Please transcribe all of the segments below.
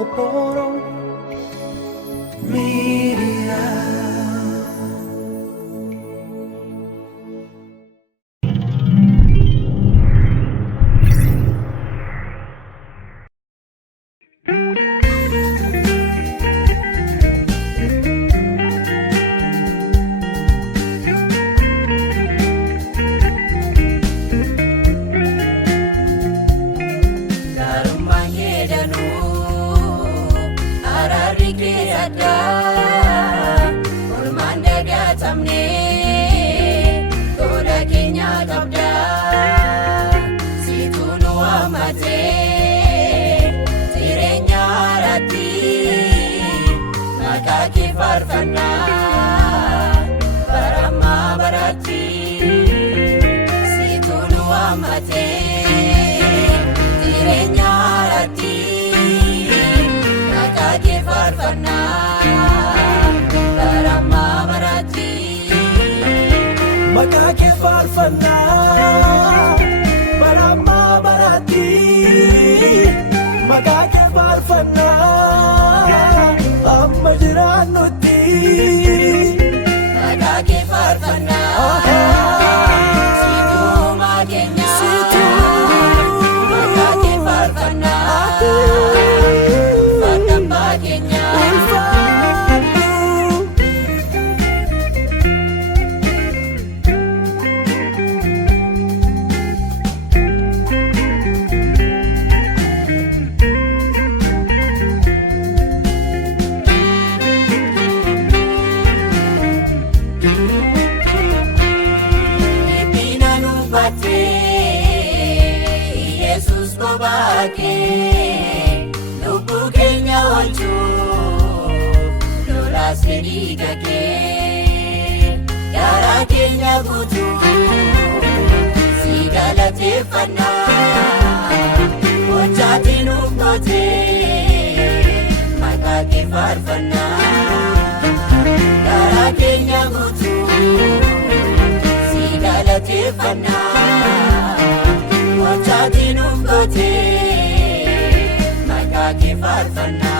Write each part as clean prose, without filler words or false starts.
Oporo Media. Makake farfana barama barati makake farfana amma jiranuti makake farfana situ magenya situ makake farfana fatam magenya lubu kenya ojo lola seriga ke yara kenya gutu sigala tefana ochati nukote makake farfana yara kenya gutu sigala tefana ochati nukote makake farfana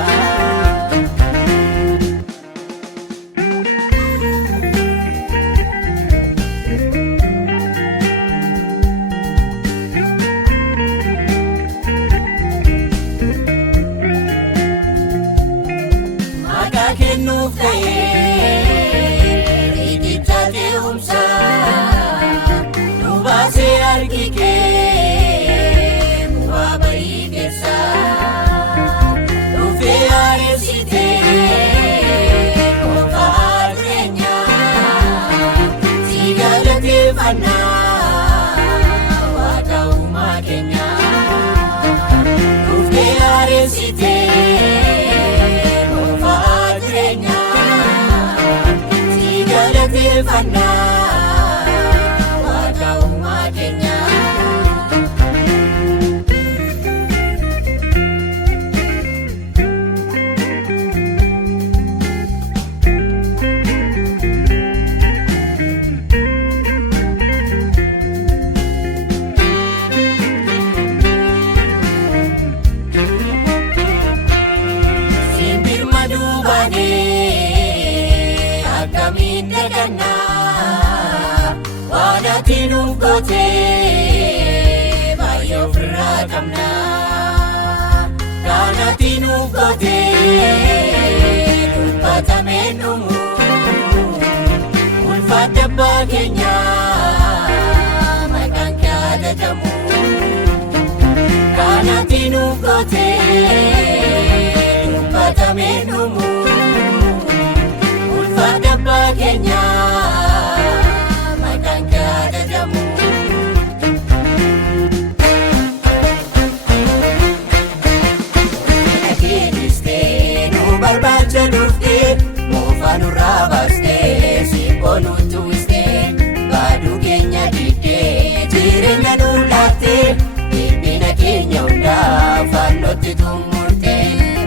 makake nuftaye iditate umsa nubase argike Fana wadau makenya simpir madu bade agamin dekana wadati kote bayo frakamna kanati kote ulpatamenumu ulfata bagenya makankada jamu kanati kote ulpatamenumu ulfata bagenya Rabaste si ponu tuiste badu kenya dide jirenya nulate ibina kenya unda fanotti tumurte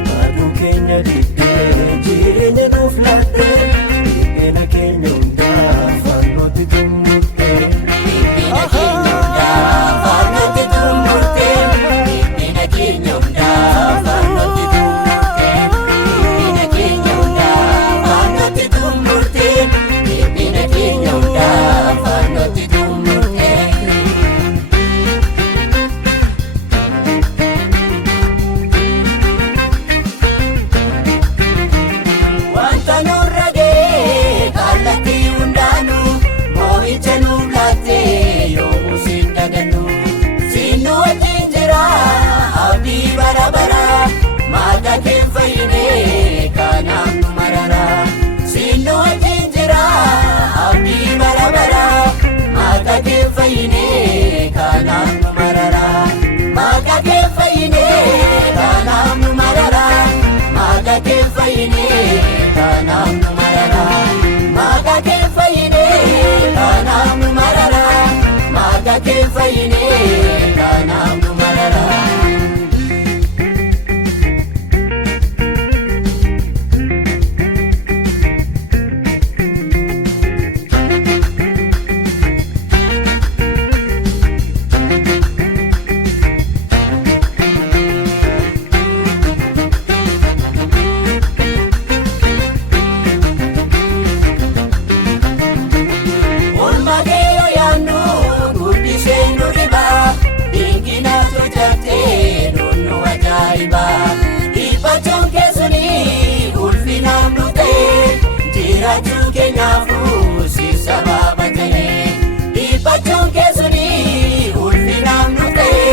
badu kenya dide jirenya nuflate ibina kenya unda fayyine kanaaf nu marara. Jiraachuu keenyaafuu si sababa ta'e dhiphachuun keessanii ulfinaan nu ta'e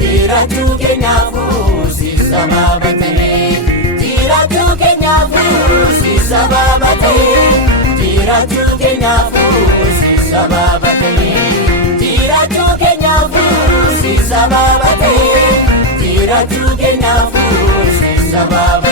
jiraachuu keenyaafuu si sababa ta'e jiraachuu keenyaafuu si sababa ta'e jiraachuu keenyaafuu si sababa ta'e jiraachuu keenyaafuu si sababa ta'e jiraachuu keenyaafuu si sababa